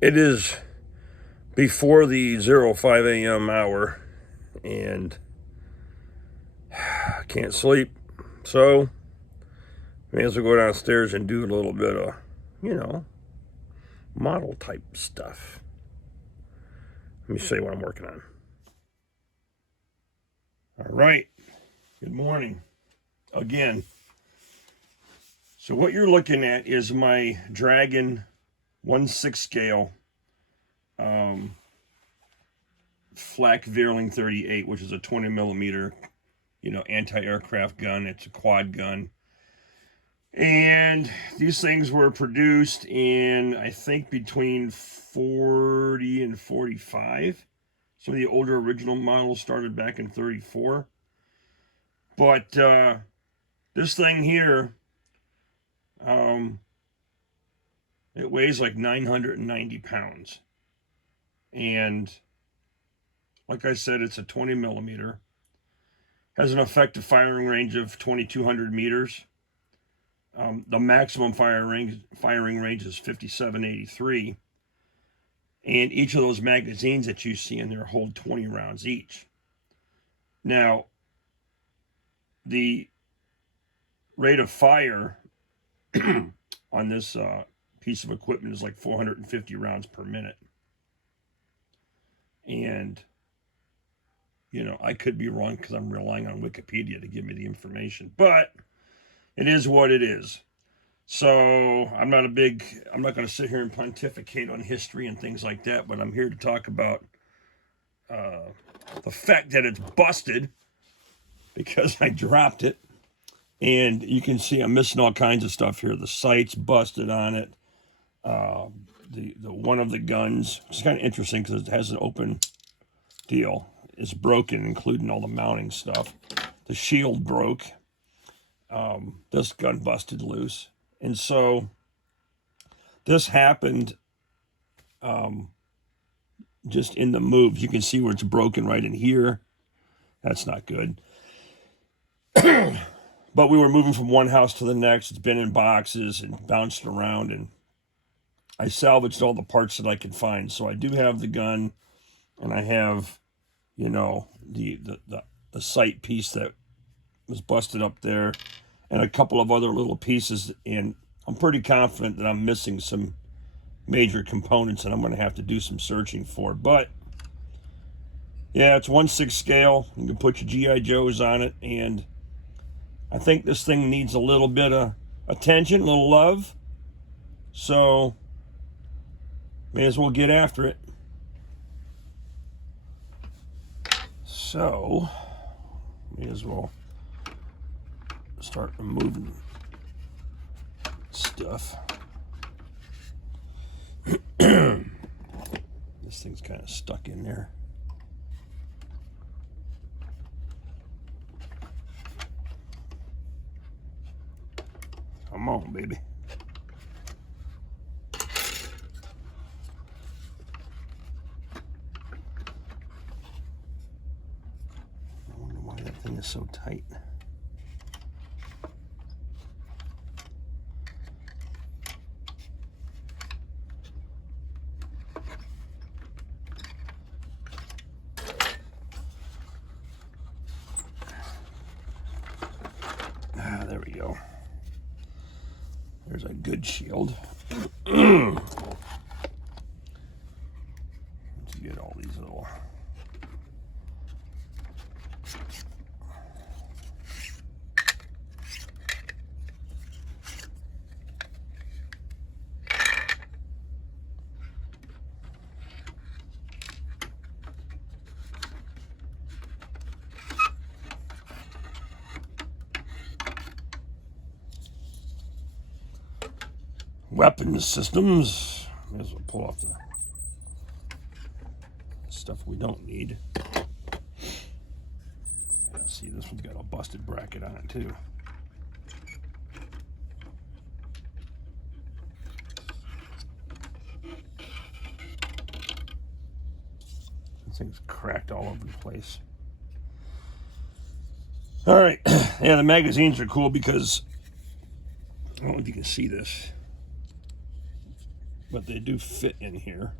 It is before the 05 a.m. hour, and I can't sleep, so may as well go downstairs and do a little bit of, model type stuff. Let me show you what I'm working on. All right, good morning again. So what you're looking at is my Dragon 1/6 scale Flakvierling 38, which is a 20 millimeter, anti-aircraft gun. It's a quad gun. And these things were produced in, I think, between 40 and 45. Some of the older original models started back in 34. But this thing here, it weighs like 990 pounds. And like I said, it's a 20 millimeter. Has an effective firing range of 2,200 meters. The maximum firing range is 5783. And each of those magazines that you see in there hold 20 rounds each. Now, the rate of fire on this piece of equipment is like 450 rounds per minute. And, I could be wrong because I'm relying on Wikipedia to give me the information. But it is what it is. So I'm not going to sit here and pontificate on history and things like that, but I'm here to talk about the fact that it's busted because I dropped it. And you can see I'm missing all kinds of stuff here. The sight's busted on it. The one of the guns, it's kind of interesting because it has an open deal, is broken, including all the mounting stuff. The shield broke. This gun busted loose. And so this happened just in the move. You can see where it's broken right in here. That's not good. But we were moving from one house to the next. It's been in boxes and bounced around, and I salvaged all the parts that I could find. So I do have the gun, and I have, the sight piece that was busted up there, and a couple of other little pieces. And I'm pretty confident that I'm missing some major components and I'm going to have to do some searching for. But yeah, it's 1/6 scale. You can put your G.I. Joes on it, and I think this thing needs a little bit of attention, a little love. So may as well get after it. So may as well start removing stuff. This thing's kind of stuck in there. Come on, baby. I wonder why that thing is so tight. There we go. There's a good shield. Let's get all these little... weapons systems. May as well pull off the stuff we don't need. Yeah, see, this one's got a busted bracket on it too. This thing's cracked all over the place. All right, yeah, the magazines are cool because I don't know if you can see this. but they do fit in here.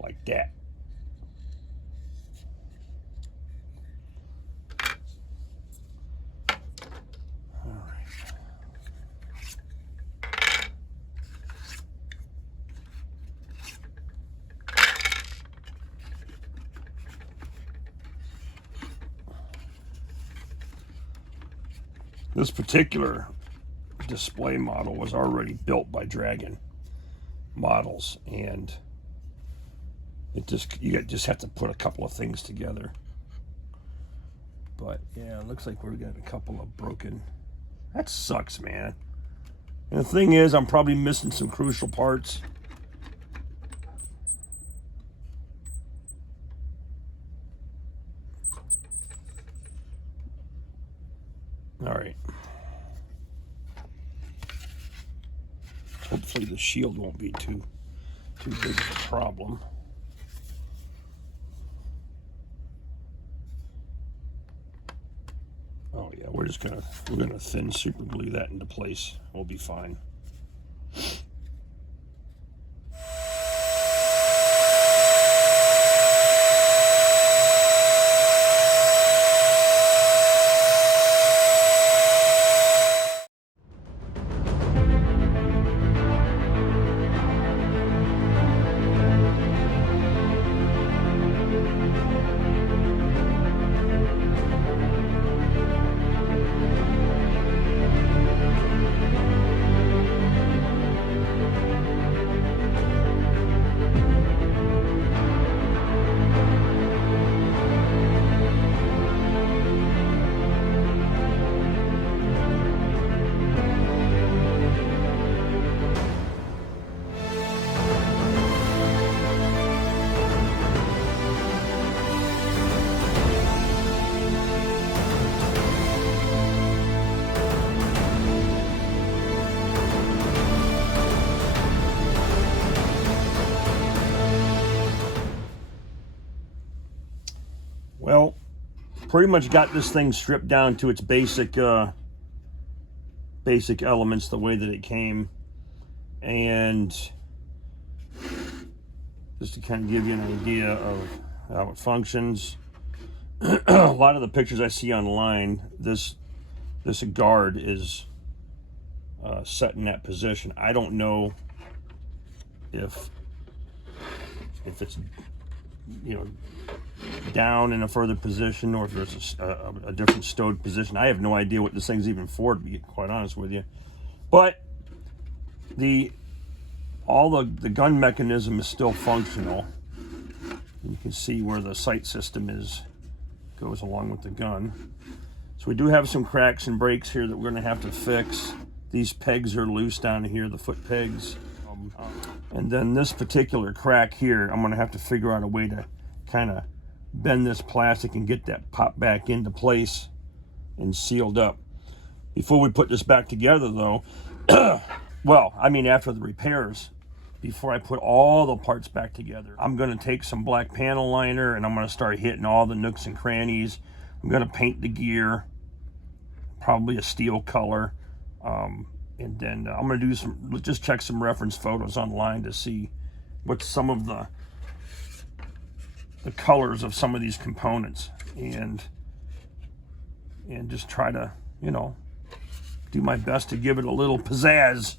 Like that. All right. This particular display model was already built by Dragon Models, and you just have to put a couple of things together. But yeah, it looks like we're getting a couple of broken. That sucks, man. And the thing is, I'm probably missing some crucial parts. All right. Hopefully the shield won't be too big of a problem. Oh yeah, we're gonna thin super glue that into place. We'll be fine. Well, pretty much got this thing stripped down to its basic elements, the way that it came. And just to kind of give you an idea of how it functions, a lot of the pictures I see online, this guard is set in that position. I don't know if it's, you know, down in a further position, or if there's a different stowed position. I have no idea what this thing's even for, to be quite honest with you. But all the gun mechanism is still functional. You can see where the sight system goes along with the gun. So we do have some cracks and breaks here that we're going to have to fix. These pegs are loose down here, the foot pegs. And then this particular crack here, I'm going to have to figure out a way to kind of bend this plastic and get that popped back into place and sealed up. Before we put this back together though, well, I mean after the repairs, before I put all the parts back together, I'm going to take some black panel liner and I'm going to start hitting all the nooks and crannies. I'm going to paint the gear, probably a steel color, and then I'm going to do just check some reference photos online to see what some of the colors of some of these components, and just try to, you know, do my best to give it a little pizzazz.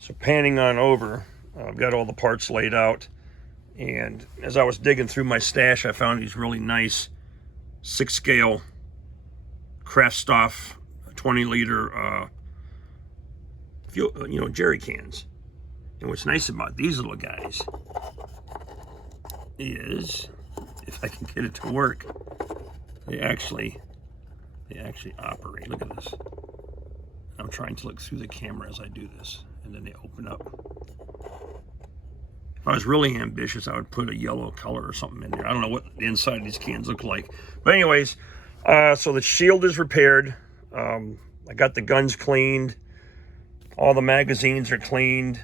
So panning on over, I've got all the parts laid out, and as I was digging through my stash, I found these really nice 6-scale Kraftstoff 20-liter fuel, you know, jerry cans. And what's nice about these little guys is, if I can get it to work, they actually operate. Look at this. I'm trying to look through the camera as I do this, and then they open up. If I was really ambitious, I would put a yellow color or something in there. I don't know what the inside of these cans look like. But anyways, so the shield is repaired. I got the guns cleaned. All the magazines are cleaned.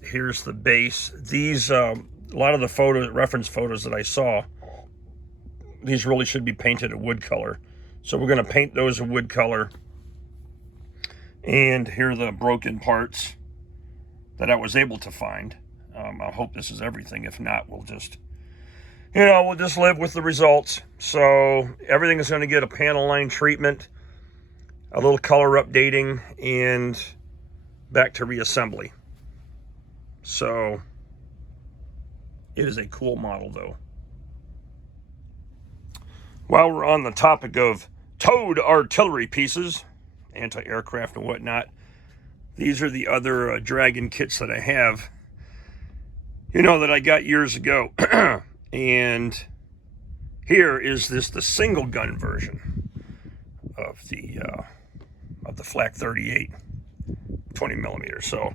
Here's the base. These a lot of the photo reference photos that I saw, these really should be painted a wood color. So we're going to paint those a wood color. And here are the broken parts that I was able to find. I hope this is everything. If not, we'll just, we'll just live with the results. So everything is going to get a panel line treatment, a little color updating, and back to reassembly. So it is a cool model, though. While we're on the topic of towed artillery pieces, anti-aircraft and whatnot, these are the other Dragon kits that I have, that I got years ago. And here is the single gun version of the Flak 38 20mm. So,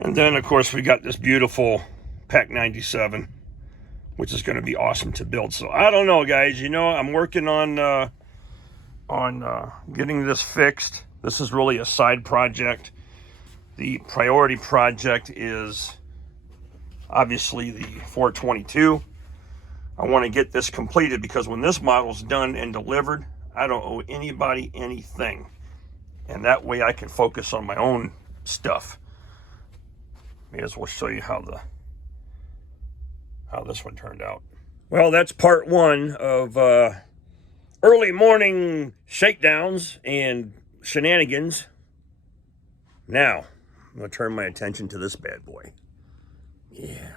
and then of course we got this beautiful Pak 97, which is going to be awesome to build. So I don't know, guys. I'm working on getting this fixed. This is really a side project. The priority project is obviously the 422. I want to get this completed because when this model's done and delivered, I don't owe anybody anything. And that way I can focus on my own stuff. May as well show you how this one turned out. Well, that's part one of early morning shakedowns and shenanigans. Now, I'm going to turn my attention to this bad boy. Yeah.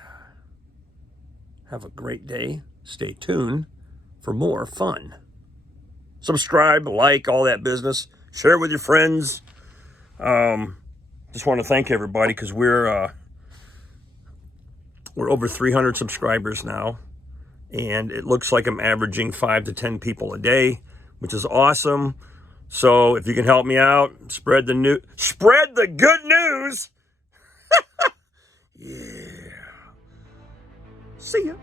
Have a great day. Stay tuned for more fun. Subscribe, like, all that business. Share with your friends. Just want to thank everybody because we're over 300 subscribers now. And it looks like I'm averaging 5 to 10 people a day, which is awesome. So if you can help me out, spread the good news. Yeah. See ya.